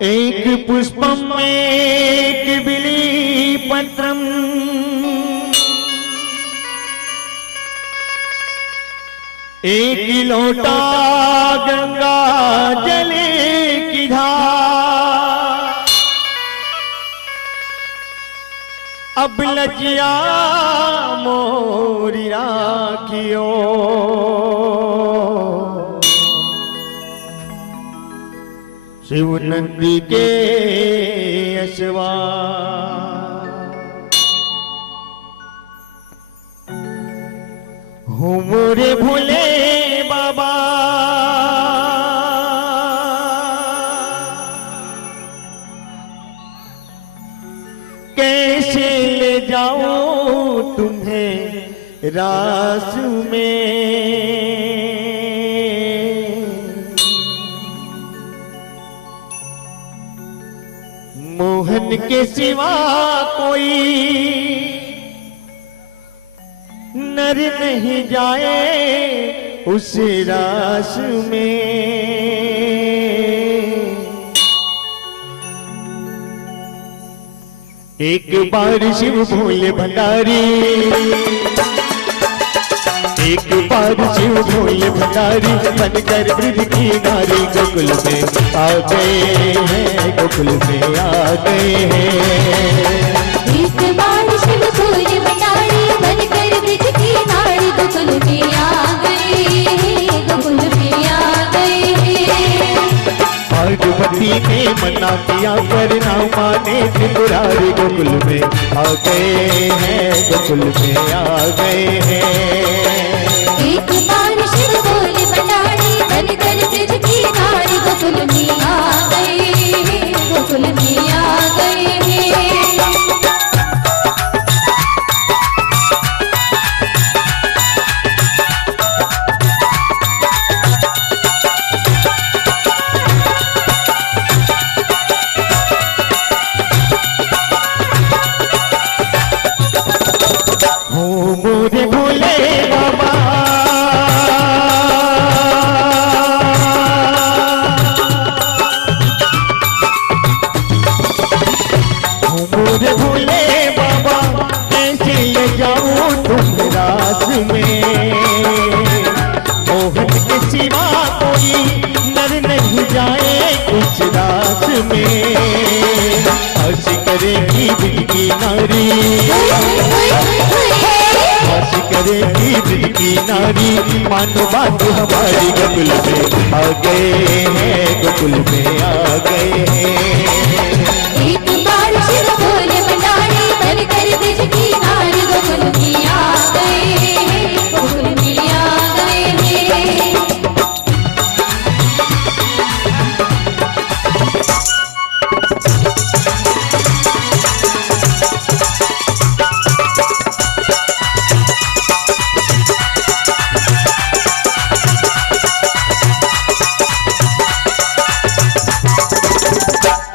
एक पुष्पम एक बिली पत्रम एक लोटा गंगा जले की धार। अब लजिया मोरी राखियो शिव नंदी के अश्वा। हो मोरे भोले बाबा कैसे ले जाऊं तुम्हें रास में। मोहन के सिवा कोई नर नहीं जाए उस रास में। एक बार शिव भोले भंडारी, एक बार शिव भोले भंडारी बनकर ब्रज की नारी गोकुल में आ गए हैं, गोकुल में आ गए हैं। एक बार शिव भोले भंडारी बनकर ब्रज की नारी गोकुल में आ गए हैं, गोकुल में आ गए हैं। पार्वती ने मना किया पर ना माने त्रिपुरारी गोकुल में आ गए हैं, गोकुल में आ गए हैं। एक बार शिव भोले भंडारी बनकर ब्रज की नारी गोकुल में आ गए हैं, गोकुल में आ गए हैं। हो मोरे भोले बाबा हो मोरे भोले बाबा कैसे ले जाऊं तुम रास में। मोहन के सिवा कोई नर नहीं जाए कुछ रास में। हंस करेगी दिल की नारी, हंस करेगी दिल की नारी मानो बात हमारी गोकुल में आ गए हैं, गोकुल में आ गए हैं। एक बार शिव भोले भंडारी बनकर ब्रज की नारी गोकुल में आ गए हैं, गोकुल में आ गए हैं।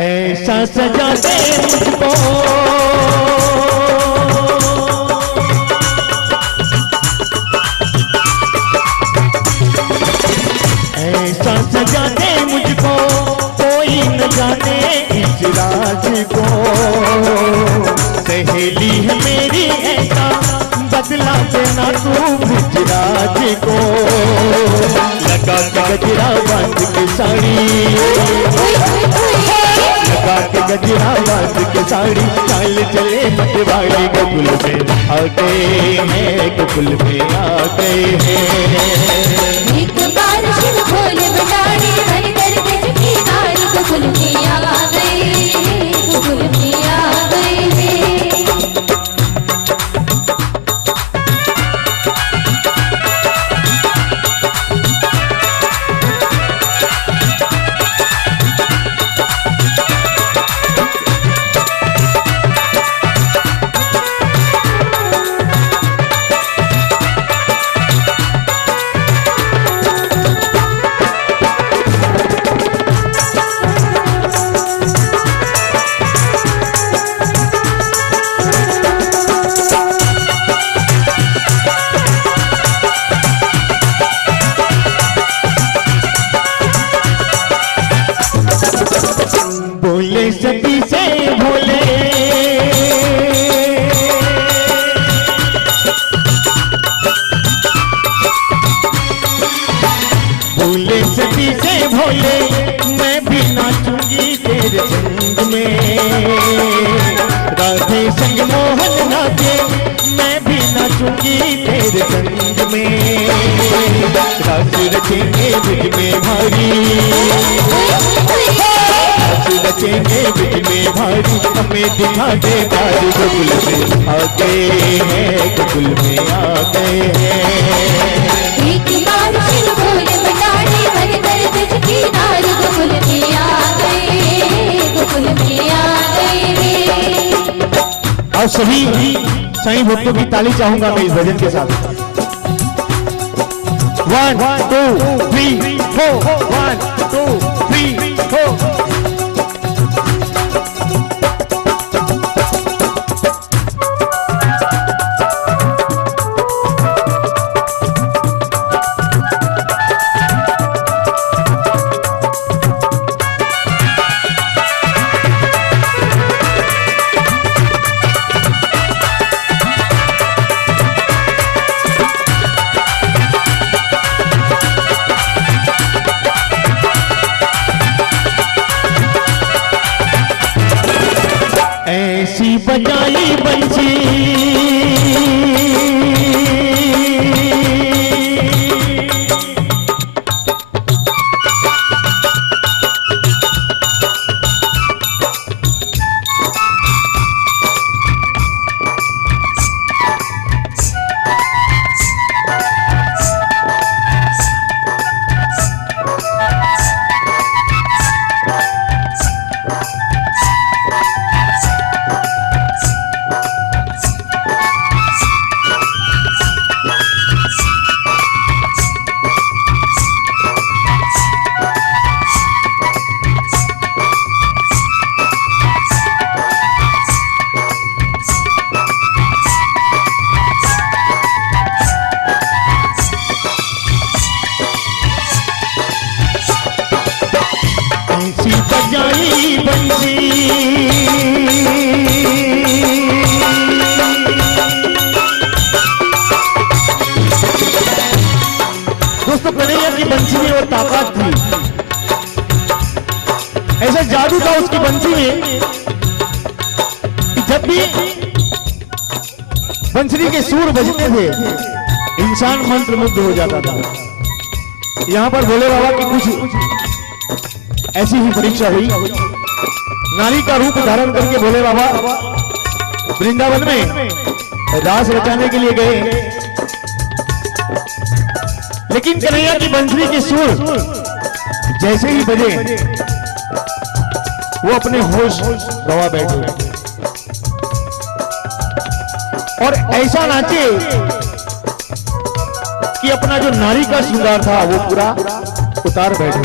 ऐसा सजा दे मुझको ऐसा सजा दे मुझको कोई न जाने इस राज को। सहेली है मेरी ऐसा बदला देना तू गुजरात को। लगा के गजरा बांध के साड़ी, लगा के गजरा बांध के साड़ी चाल चले मतवाड़ी गोकुल में आ गए हैं, गोकुल में आ गए हैं। एक बार शिव भोले भंडारी बनकर ब्रज की नारी गोकुल में आ गए हैं, गोकुल में आ गए हैं। भूले सती से भोले मैं भी नाचूंगी तेरे संग में। राधे संग मोहन नाचे मैं भी नाचूंगी तेरे संग में। रास रचेंगे ब्रिज में भारी, रास रचेंगे ब्रिज में भारी, हमें दिखा दे ताज गोकुल में आ गए हैं, गोकुल में आ गए हैं। एक बार शिव भोले बटारी बन कर ब्रज की नारी गोकुल में आ गए, गोकुल में आ गए। और सभी साईं भक्तों की ताली चाहूंगा मैं इस भजन के साथ। 1 2 3 4 1 2 3 4। ऐसी बजाई बंसी दोस्तों, कन्हैया की बंसी में वो ताकत थी, ऐसा जादू था उसकी बंसी में कि जब भी बंसरी के सुर बजते थे इंसान मंत्रमुग्ध हो जाता था। यहाँ पर भोले बाबा की कुछ ऐसी ही परीक्षा हुई। नारी का रूप धारण करके भोले बाबा वृंदावन में रास रचाने के लिए गए, लेकिन कन्हैया की बंसरी के सुर जैसे ही बजे वो अपने होश गवा बैठे और ऐसा नाचे कि अपना जो नारी का श्रृंगार था वो पूरा उतार बैठे।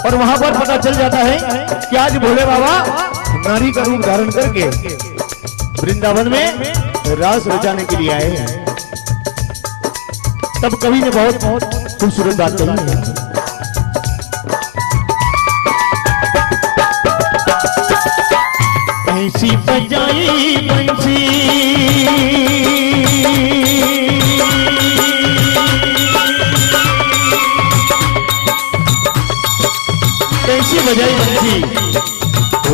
और वहां पर पता चल जाता है कि आज भोले बाबा नारी का रूप धारण करके वृंदावन में रास रचाने के लिए आए हैं। तब कवि ने बहुत खूबसूरत बात कही है। ऐसी बजाई बंसी कैसी बजाई बंसी, ओ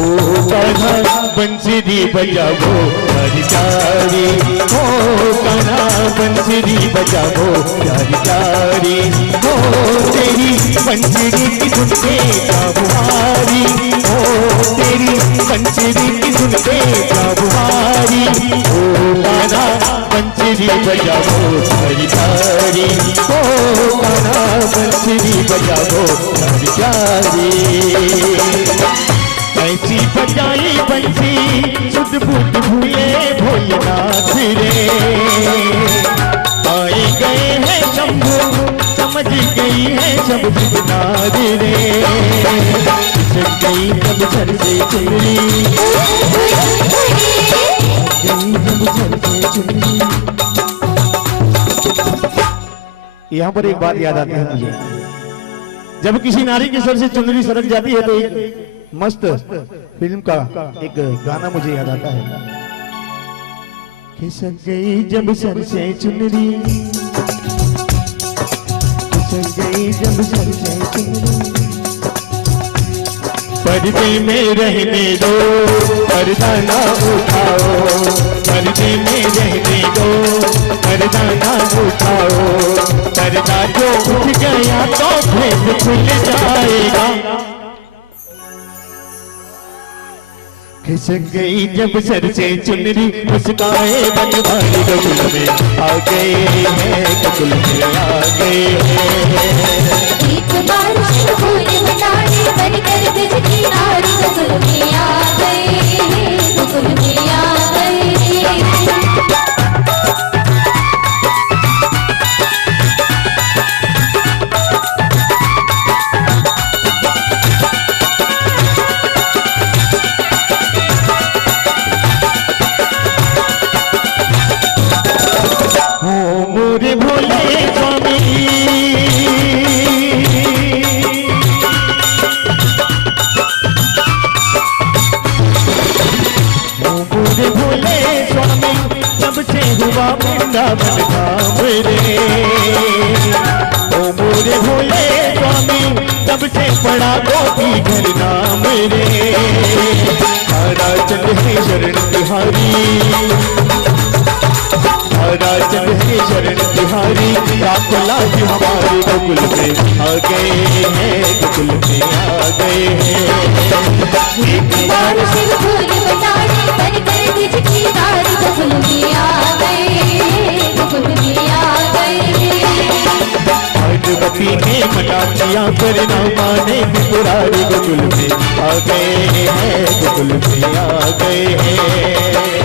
कान्हा बंसरी बजाओ प्यारी प्यारी, ओ कान्हा बंसरी बजाओ प्यारी प्यारी, ओ तेरी बंसरी की धुन पे बुहारी, ओ तेरी बंसरी की धुन पे बुहारी, ओ कान्हा बंसरी बजाओ प्यारी प्यारी, ओ कान्हा बंसरी बजाओ प्यारी प्यारी। ऐसी बजाई बंसी सुध बुध भूले भोलेनाथ रे, आए गए हैं शंभू समझ गई है सब विघ्नाद रे, गई जब सर से चुनरी, यहाँ पर एक बात याद आती है मुझे, जब किसी नारी के सर से चुनरी सरक जाती है तो एक मस्त फिल्म का एक गाना मुझे याद आता है। खिसक गई जब सर से चुनरी, जब सरसे पर्दे में रहने दो, पर्दा ना उठाओ, पर्दे में रहने दो, पर्दा ना उठाओ, पर्दा जो उठ गया तो भेद खुल जाएगा। खिसक गई जब सर से चुनरी, मुस्काए बनवारी गगुल में आ गए हैं, गगुल में आ गए हैं। एक बारिश फूल बनाने बनकर बिज की नारी गगुल में आ गए, गगुल में आ गए। वृंदावन धाम रे, ओ मोरे भोले स्वामी, तब से पड़ा गोपी घर नाम रे। हरा चल है शरण तिहारी, हरा चल है शरण तिहारी, लाखों लाख हमारे गगुल में आ गए हैं, गगुल में आ गए हैं। एक बार शिव फूल बनाने बनकर बिज की नारी गगुल में आ गए, गगुल में आ गए। पार्वती ने मना किया पर ना माने पुरारी, गगुल में आ गए हैं, गगुल में आ गए हैं।